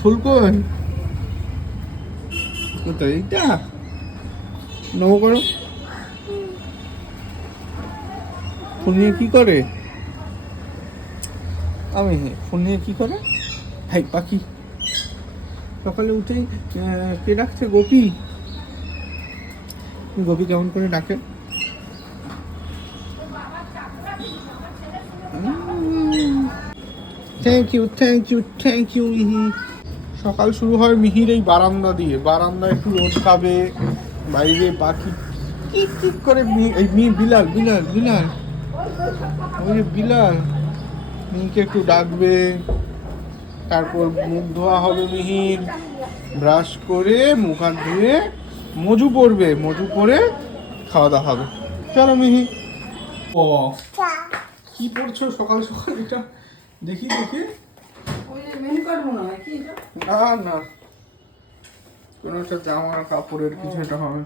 ফুল কই কোথায়? এইটা? নমো করো। ফোন নিয়ে কি করে? আমি ফোন নিয়ে কি করে? হাই, পাখি। সকালে উঠেই কে ডাকছে? গোপী। গোপী কেমন করে ডাকে? Thank you thank you thank you সকাল শুরু হয় মিহির এই বারান্দা দিয়ে। বারান্দা একটু রোদ খাবে বাইরে পাখি কি কি করে এই মি বিলাল বিলাল বিলাল। ওই বিলাল মিহিকে একটু ডাকবে। তারপর মুখ ধোয়া হবে মিহির। ব্রাশ করে মুখ হাত ধুয়ে মজু পড়বে মজু পরে খাওয়া দাওয়া হবে। চলো মিহি। ও। কি পড়ছো সকাল সকাল? এটা দেখি দেখি। না না। কোনো একটা জামার কাপড়ের কিছু একটা হবে।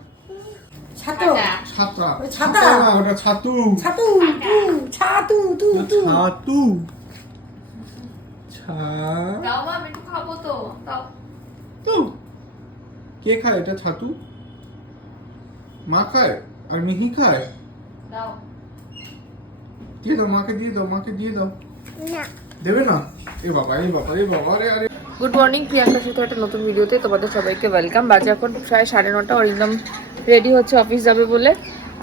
ছাতো। ছাতা। ছাতা? না, ওটা ছাতু। ছাতু তু ছাতু তু তু। ছাতু। ছা। দাও মা একটু খাব তো। দাও। তু। কে খায় এটা? ছাতু? মা খায়? আর মিহি খায়? দাও। দিয়ে দাও মাকে দিয়ে দাও মাকে দিয়ে দাও। দেবে না? এ বাবা এ বাবা এ বাবা আরে আরে। গুড মর্নিং প্রিয়াঙ্কার সাথে একটা নতুন ভিডিওতে তোমাদের সবাইকে ওয়েলকাম বাজে এখন প্রায় সাড়ে নটা অরিন্দম রেডি হচ্ছে অফিস যাবে বলে।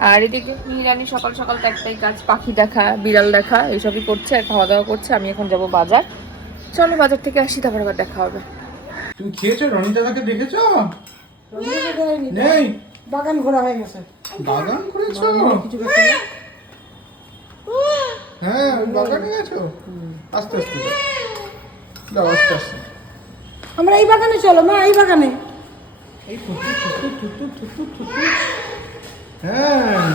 আর এদিকে মিরানি সকাল সকাল তো একটাই কাজ পাখি দেখা বিড়াল দেখা এইসবই করছে আর খাওয়া দাওয়া করছে। আমি এখন যাব বাজার। চলো বাজার থেকে আসি তারপর আবার দেখা হবে। তুমি খেয়েছো? রনিতাকে দেখেছ? নেই? বাগান ঘোরা হয়ে গেছে। বাগান করেছ? কিছু। হ্যাঁ ওই বাগানে গেছো? আস্তে আস্তে যাও। আস্তে আস্তে। আমরা এই বাগানে চলো মা এই বাগানে। এই থুতু থুতু থুতু থুতু থুতু হ্যাঁ।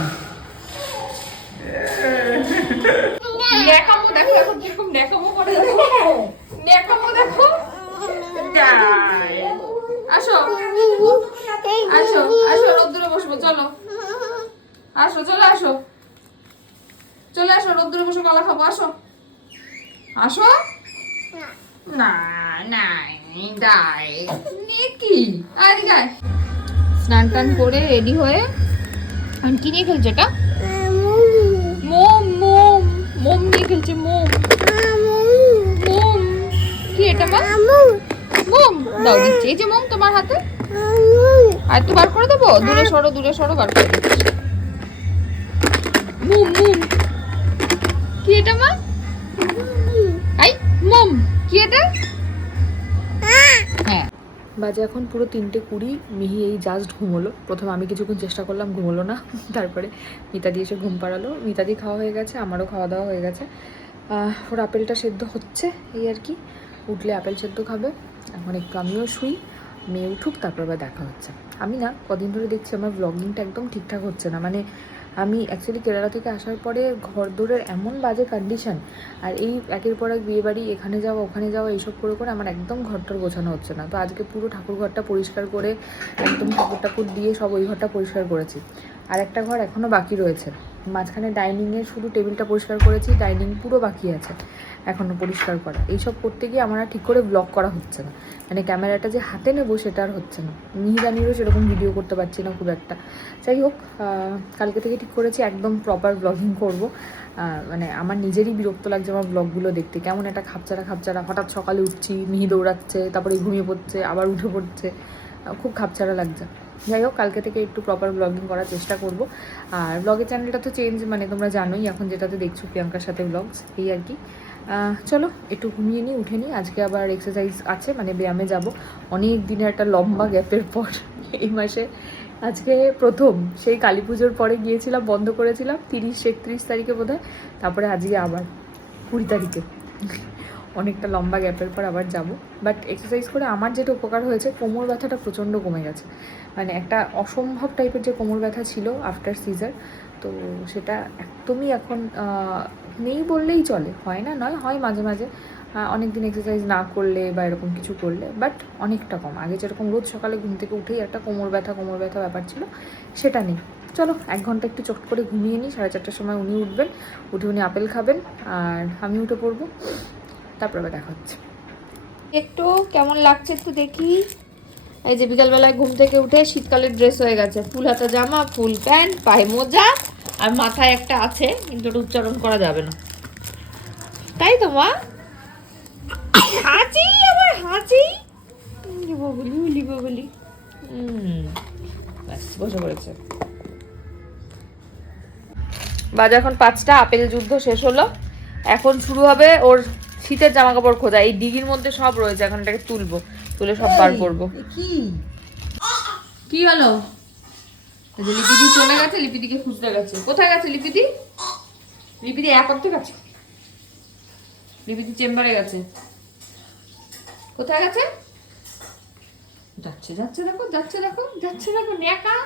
দেখাবো দেখো এখন কীরকম দেখাবো করে দেখো। দেখাবো দেখো। আসো। আসো আসো রোদ্দুরে বসবো চলো। আসো চলে আসো। চলে আসো, রোদ্দুরে বসে কলা খাব, আসো। আসো? কি? আরে স্নান টান করে রেডি হয়ে কি নিয়ে খেলছে এটা? মোম মোম। মোম নিয়ে মোম। মোম। কি এটা মোম। দাও এই যে মোম তোমার হাতে। আর একটু বার করে দেবো। দূরে সরো দূরে সরো, বার করে দিচ্ছি। বাজে এখন পুরো তিনটে কুড়ি, মিহি এই জাস্ট ঘুমোলো। প্রথমে আমি কিছুক্ষণ চেষ্টা করলাম, ঘুমোলো না। তারপরে মিতাদি এসে ঘুম পাড়ালো। মিতাদি খাওয়া হয়ে গেছে, আমারও খাওয়া দাওয়া হয়ে গেছে। ওর আপেলটা সেদ্ধ হচ্ছে, এই আর কি। উঠলে আপেল সেদ্ধ খাবে। এখন একটু আমিও শুই, মেয়ে উঠুক, তারপর আবার দেখা হচ্ছে। আমি না, কদিন ধরে দেখছি আমার ব্লগিংটা একদম ঠিকঠাক হচ্ছে না। মানে আমি অ্যাকচুয়ালি কেরালা থেকে আসার পরে ঘর দৌড়ের এমন বাজে কন্ডিশন আর এই একের পর এক বিয়েবাড়ি এখানে যাওয়া, ওখানে যাওয়া, এইসব করে করে আমার একদম ঘরটার গোছানো হচ্ছে না। তো আজকে পুরো ঠাকুর ঘরটা পরিষ্কার করে, একদম ঠাকুর ঠাকুর দিয়ে সব ওই ঘরটা পরিষ্কার করেছি। আর একটা ঘর এখনও বাকি রয়েছে। মাঝখানে ডাইনিংয়ে শুধু টেবিলটা পরিষ্কার করেছি ডাইনিং পুরো বাকি আছে। এখনও পরিষ্কার করা। এইসব করতে গিয়ে আমার ঠিক করে ব্লগ করা হচ্ছে না। মানে ক্যামেরাটা যে হাতে নেব সেটা আর হচ্ছে না। মিহিদানিরও সেরকম ভিডিও করতে পারছি না খুব একটা। যাই হোক কালকে থেকে ঠিক করেছি, একদম প্রপার ব্লগিং করব। মানে আমার নিজেরই বিরক্ত লাগছে আমার ব্লগগুলো দেখতে। কেমন একটা খাপচারা খাপচারা হঠাৎ সকালে উঠছি, মিহি দৌড়াচ্ছে, তারপরে ঘুমিয়ে পড়ছে, আবার উঠে পড়ছে। খুব খাপচারা লাগছে। যাই হোক, কালকে থেকে একটু প্রপার ব্লগিং করার চেষ্টা করব। আর ব্লগের চ্যানেলটা তো চেঞ্জ মানে তোমরা জানোই, এখন যেটাতে দেখছ প্রিয়াঙ্কার সাথে ব্লগস এই আর কি। চলো, একটু ঘুমিয়ে নিই, উঠে নিই। আজকে আবার এক্সারসাইজ আছে মানে ব্যায়ামে যাব। অনেক দিনের একটা লম্বা গ্যাপের পর এই মাসে আজকে প্রথম। সেই কালী পুজোর পরে গিয়েছিলাম, বন্ধ করেছিলাম, তিরিশ একত্রিশ তারিখে বোধহয়। তারপরে আজকে আবার কুড়ি তারিখে। অনেকটা লম্বা গ্যাপের পর আবার যাব। বাট এক্সারসাইজ করে আমার যেটা উপকার হয়েছে, কোমর ব্যথাটা প্রচণ্ড কমে গেছে। মানে একটা অসম্ভব টাইপের যে কোমর ব্যথা ছিল আফটার সিজার তো সেটা একদমই এখন নেই বললেই চলে। হয় না, নয়, হয় মাঝে মাঝে। অনেক দিন এক্সারসাইজ না করলে বা এরকম কিছু করলে বাট অনেকটা কম। আগে যেরকম রোজ সকালে ঘুম থেকে উঠেই একটা কোমর ব্যথা কোমর ব্যথা ব্যাপার ছিল, সেটা নেই। চলো, এক ঘণ্টা একটু চট করে ঘুমিয়ে নিই, সাড়ে চারটার সময় উনি উঠবেন, উঠে উনি আপেল খাবেন, আর আমি উঠে পড়ব। তারপর আবার দেখা হচ্ছে। একটু কেমন লাগছে একটু দেখি। এই যে বিকালবেলায় ঘুম থেকে উঠে শীতকালের ড্রেস হয়ে গেছে। ফুল হাতা জামা, ফুল প্যান্ট, পায়ে মোজা। আর মাথায় একটা আছে কিন্তু ওটা উচ্চারণ করা যাবে না। তাই তো মা? হাঁচি আবার হাঁচি? বলি লিব বলি ব্যাস বসে পড়েছে। বাজে এখন পাঁচটা আপেল যুদ্ধ শেষ হলো। এখন শুরু হবে ওর শীতের জামা কাপড় খোঁজা। এই ডিগির মধ্যে সব রয়েছে এখন এটাকে তুলবো তুলে সব বার করব। কি? কি হলো? যে লিপিদি চলে গেছে লিপিদিকে খুঁজতে গেছে। কোথায় গেছে লিপিদি লিপিদি এক অর্থে গেছে। লিপিদি চেম্বারে গেছে। কোথায় গেছে? যাচ্ছে যাচ্ছে দেখো যাচ্ছে দেখো যাচ্ছে দেখো নেকা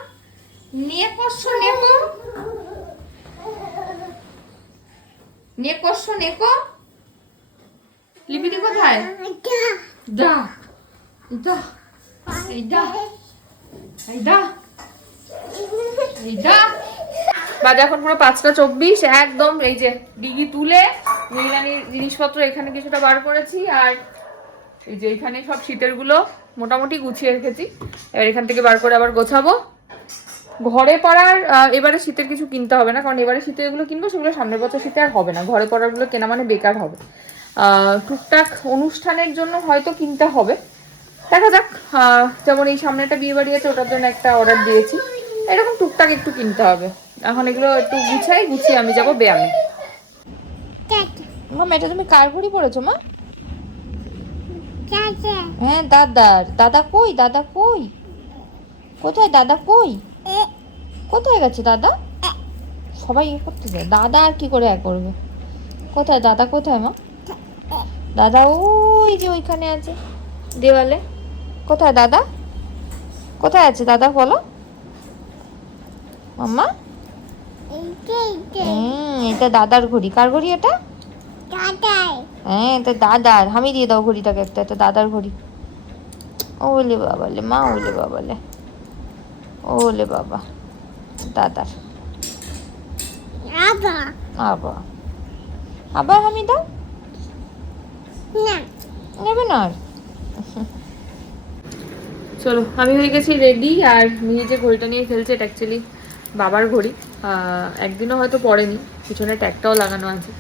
নেকস্য নেকো নেকস্য নেকো লিপিদি কোথায়? দা দা এই দা এই দা বাজে এখন পুরো পাঁচটা চব্বিশ, একদম এই যে ডিগি তুলে নীলানির জিনিসপত্র এখানে কিছুটা বার করেছি আর এই যে এখানে সব শীতেরগুলো মোটামুটি গুছিয়ে রেখেছি। এবার এখান থেকে বার করে আবার গোছাবো। ঘরে পড়ার এবারে শীতের কিছু কিনতে হবে না, কারণ এবারে শীতে এগুলো কিনবো, সেগুলো সামনের বছর শীতে আর হবে না। ঘরে পড়ারগুলো কেনা মানে বেকার হবে। টুকটাক অনুষ্ঠানের জন্য হয়তো কিনতে হবে। দেখা যাক যেমন এই সামনে একটা বিয়ে বাড়ি আছে, ওটার জন্য একটা অর্ডার দিয়েছি। এরকম টুকটাক একটু কিনতে হবে। এখন এগুলো একটু গুছাই গুছিয়ে আমি যাব ব্যায়ামে। মা এটা তুমি কার ঘড়ি পড়েছো মা? হ্যাঁ দাদার। দাদা কই? দাদা কই? কোথায়? দাদা কই? কোথায় গেছে দাদা? সবাই ইয়ে করতে যায়। দাদা আর কি করে এক করবে? কোথায়? দাদা কোথায় মা? দাদা ওই যে ওইখানে আছে। দেওয়ালে। কোথায় দাদা? কোথায় আছে দাদা বলো? মাম্মা? হুম এটা দাদার ঘড়ি। কার ঘড়ি এটা? হ্যাঁ এটা দাদার। আমি দিয়ে দাও ঘড়িটাকে একটা এটা দাদার ঘড়ি। ওলে বাবালে মা ওলে বাবালে। ওলে বাবা দাদার। আবার আবার আমি দাও। নেবে না আর। চলো আমি হয়ে গেছি রেডি আর মিহি যে ঘড়িটা নিয়ে খেলছে এটা অ্যাকচুয়ালি বাবার ঘড়ি। একদিনও হয়তো পড়েনি, পিছনে ট্যাগটাও লাগানো আছে।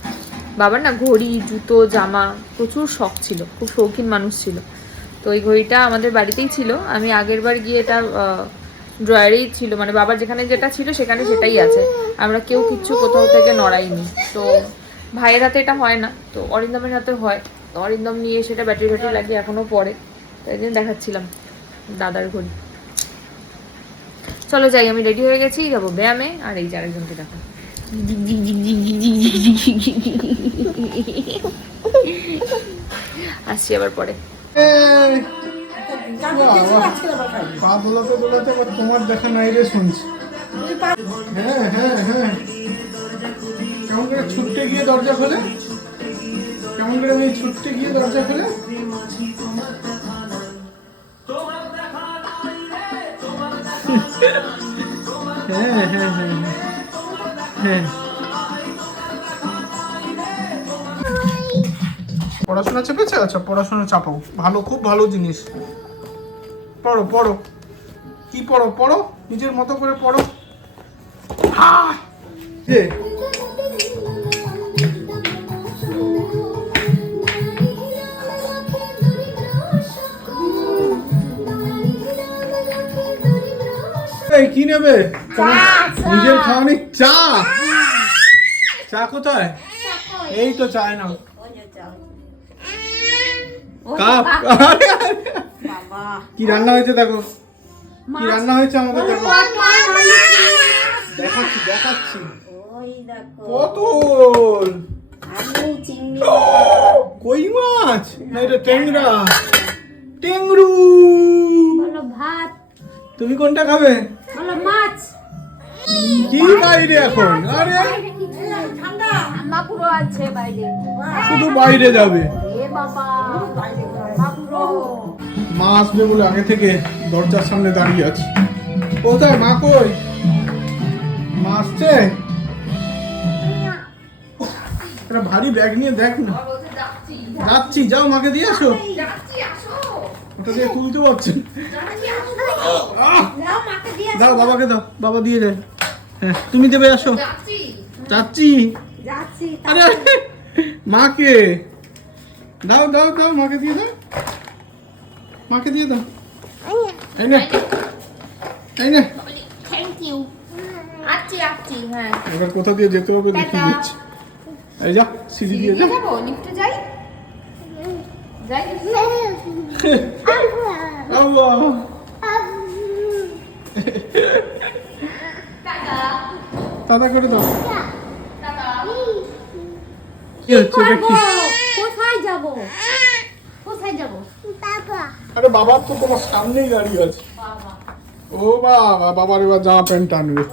বাবার না ঘড়ি, জুতো, জামা প্রচুর শখ ছিল, খুব শৌখিন মানুষ ছিল। তো ওই ঘড়িটা আমাদের বাড়িতেই ছিল। আমি আগের বার গিয়ে এটা ড্রয়ারেই ছিল মানে বাবার যেখানে যেটা ছিল সেখানে সেটাই আছে। আমরা কেউ কিচ্ছু কোথাও থেকে নড়াইনি। তো ভাইয়ের হাতে এটা হয় না, তো অরিন্দমের হাতে হয়। অরিন্দম নিয়ে সেটা ব্যাটারি ব্যাটারি লাগিয়ে এখনও পড়ে। তাই জন্য দেখাচ্ছিলাম দাদার ঘড়ি। চলো যাই, আমি রেডি হয়ে গেছি, যাব ব্যায়ামে, আর এই যে আরেকজনকে দেখো। আসছি আবার পরে। পা তোমার দেখা নাই রে শুনছি কেমন করে ছুটতে গিয়ে দরজা খোলে কেমন করে ছুটতে গিয়ে দরজা খোলে হ্যাঁ হ্যাঁ হ্যাঁ হ্যাঁ পড়াশোনা চেপেছে আচ্ছা পড়াশোনা চাপাও। ভালো, খুব ভালো জিনিস। পড়ো পড়ো। কি পড়ো? পড়ো? নিজের মতো করে পড়ো। আহ! এই কি নেবে? নিজের খাওয়ানি? চা? চা কোথায়? এই তো চায় না কাপ। কি রান্না হয়েছে দেখো? কি রান্না হয়েছে আমাদের দেখো? দেখাচ্ছি দেখাচ্ছি। পটল। কই মাছ? না এটা ট্যাংরা। টেংরু ভাত। তুমি কোনটা খাবে? বলো মাছ। কি বাইরে এখন? আরে। আছে বাইরে। শুধু বাইরে যাবে। এ বাবা মা আসবে বলে আগে থেকে দরজার সামনে দাঁড়িয়ে আছে। কোথায়? মা কই? মা আসছে? একটা ভারী ব্যাগ নিয়ে দেখ না। যাচ্ছি যাও মাকে দিয়ে আসো। ওটা দিয়ে তুলতে পারছেন দাও, বাবাকে দাও, বাবা দিয়ে দেয়। হ্যাঁ তুমি দেবে, আসো। যাচ্ছি আরে মাকে। দাও দাও দাও, মাকে দিয়ে দাও। মাকে দিয়ে দাও। এই নে। এই নে। এবার কোথা দিয়ে যেতে হবে দিচ্ছি। এই যা, সিঁড়ি দিয়ে যা। লিফটে যাই আরে তো তোমার সামনেই গাড়ি আছে। ও বাবা, বাবার এবার জামা প্যান্ট টানবে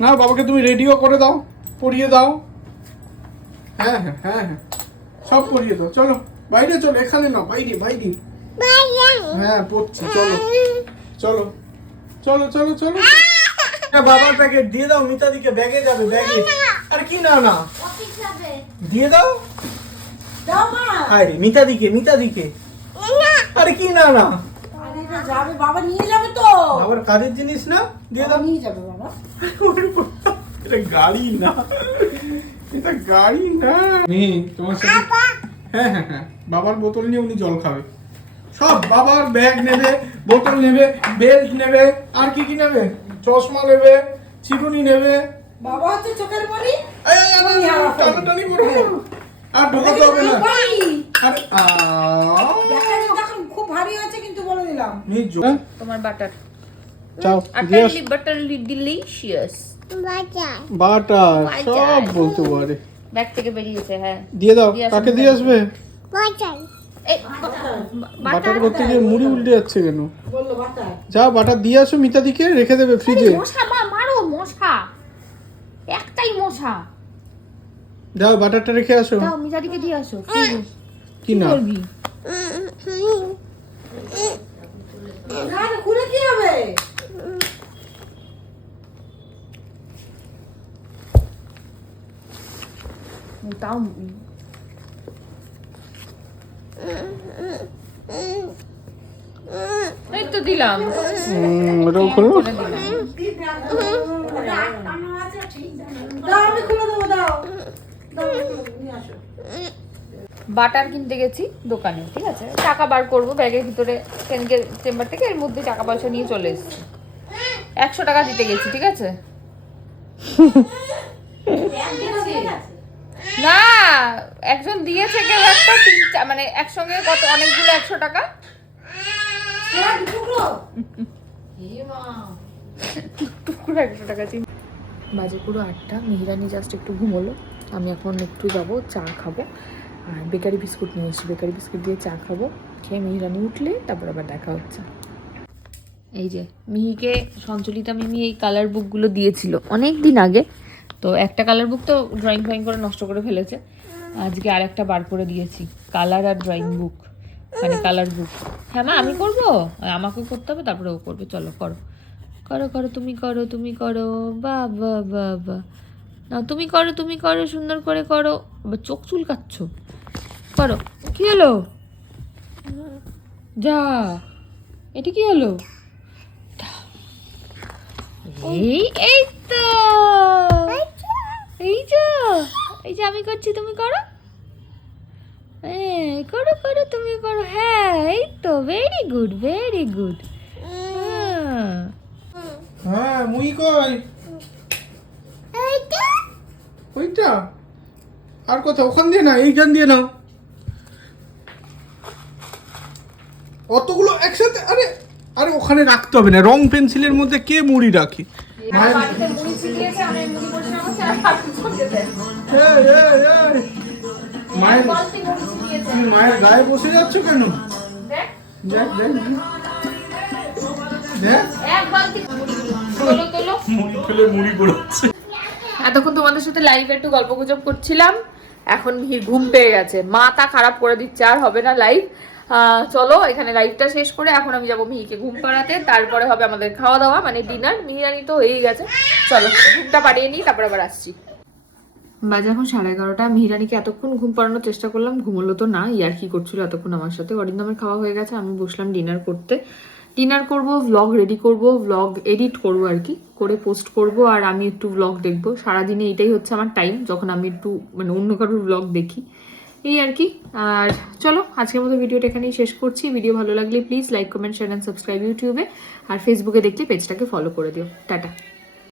না, বাবাকে তুমি রেডিও করে দাও পরিয়ে দাও। হ্যাঁ হ্যাঁ হ্যাঁ হ্যাঁ। সব পরিয়ে দাও চলো। বাইরে চলো এখানে না বাইরে বাইরে। হ্যাঁ পড়ছি চলো। চলো চলো চলো চলো। হ্যাঁ, বাবার প্যাকেট দিয়ে দাও মিতাদিকে ব্যাগে যাবে ব্যাগে। আর কি না না। দিয়ে দাও। আরে মিতাদিকে মিতাদিকে। আরে কি না না। যাবে বাবা নিয়ে যাবে তো আবার কাজের জিনিস না? দিয়ে দাও। নিয়ে যাবে বাবা এটা গাড়ি না। এটা গাড়ি না। তোমার সাথে হ্যাঁ হ্যাঁ হ্যাঁ। বাবার বোতল নিয়ে উনি জল খাবে। সব বাবার ব্যাগ নেবে বোতল নেবে বেল্ট নেবে আর কি কি নেবে? চশমা নেবে চিরুনি নেবে। বাবা হচ্ছে চোখের মনি টানাটানি করো। আর ঢোকাতে হবে না। আরে খুব ভারী হয়েছে কিন্তু বলে দিলাম। তোমার বাটার চাও বাটারলি ডিলিশিয়াস বাটার সব বলতে পারে ব্যাগ থেকে বেরিয়েছে হ্যাঁ দিয়ে দাও কাকে দিয়ে আসবে বাটার করতে গিয়ে মুড়ি উল্টে যাচ্ছে কেন যা বাটার দিয়ে আসো মিতাদিকে রেখে দেবে ফ্রিজে মশা মা মারো মশা একটাই মশা যাও বাটারটা রেখে আসো দাও মিজাদিকে দিয়ে আসো কি না করবি খুলে কি হবে তাও এই তো দিলাম ওটাও খোলো বাটার কিনতে গেছি দোকানে ঠিক আছে? টাকা বার করব ব্যাগের ভিতরে সেনকে চেম্বার থেকে এর মধ্যে টাকা পয়সা নিয়ে চলে এসেছি। একশো টাকা দিতে গেছি ঠিক আছে। না একজন দিয়েছে কেউ একটা তিন চা- মানে একসঙ্গে কত অনেকগুলো একশো টাকা? দু টুকরো। টুকরো একশো টাকা চিন বাজে পুরো আটটা। মিহিরানি জাস্ট একটু ঘুমোলো। আমি এখন একটু যাব চা খাব। আর বেকারি বিস্কুট নিয়ে এসেছি। বেকারি বিস্কুট দিয়ে চা খাব। খেয়ে মিহিরানি উঠলে তারপর আবার দেখা হচ্ছে। এই যে মিহিকে সঞ্চলিতা মিমি এই কালার বুকগুলো দিয়েছিল অনেক দিন আগে। তো একটা কালার বুক তো ড্রয়িং ফ্রয়িং করে নষ্ট করে ফেলেছে। আজকে আর একটা বার করে দিয়েছি কালার আর ড্রয়িং বুক মানে কালার বুক হ্যাঁ মা, আমি করব? আমাকে করতে হবে তারপরে ও করবে, চলো করো। করো করো, তুমি করো তুমি করো, বা বা বা বা। না, তুমি করো তুমি করো, সুন্দর করে করো। চোখ চুলকাচ্ছ। করো, কি হলো? যা, এটা কি হলো? এই এই তো। এই যে এই যে আমি করছি তুমি করো। হ্যাঁ করো করো তুমি করো। হ্যাঁ এই তো ভেরি গুড ভেরি গুড হ্যাঁ। মুই কই? ওইটা? আর কোথাও? ওখান দিয়ে না এইখান দিয়ে নাও। অতগুলো একসাথে আরে আরে ওখানে রাখতে হবে না। রং পেন্সিলের মধ্যে কে মুড়ি রাখে? মায়ের- তুমি গায়ে বসে যাচ্ছ কেন? দেখ। দেখ এতক্ষণ তোমাদের সাথে লাইভে একটু গল্প গুজব করছিলাম। এখন ঘুম পেয়ে গেছে। মা তা খারাপ করে দিচ্ছে আর হবে না লাইভ চলো, এখানে লাইভটা শেষ করে এখন আমি যাব মিহিকে ঘুম পাড়াতে। তারপরে হবে আমাদের খাওয়া দাওয়া মানে ডিনার মিহিরানি তো হয়েই গেছে। চলো, ঘুমটা পাড়িয়ে নিই, তারপর আবার আসছি। বাজে এখন সাড়ে এগারোটা। মিহিরানিকে এতক্ষণ ঘুম পাড়ানোর চেষ্টা করলাম, ঘুমোলো তো না। ইয়ার কি করছিল এতক্ষণ আমার সাথে? অরিন্দমের খাওয়া হয়ে গেছে, আমি বসলাম ডিনার করতে। ডিনার করব ভ্লগ রেডি করব ভ্লগ এডিট করব আর কি, করে পোস্ট করব আর আমি একটু ভ্লগ দেখব। সারাদিনে এটাই হচ্ছে আমার টাইম যখন আমি একটু মানে অন্য কারোর ভ্লগ দেখি। এই আর কি। আর চলো, আজকের মতো ভিডিওটা এখানেই শেষ করছি। ভিডিও ভালো লাগলে please like comment share and subscribe ইউটিউবে। আর ফেসবুকে দেখলে পেজটাকে ফলো করে দিও। টাটা।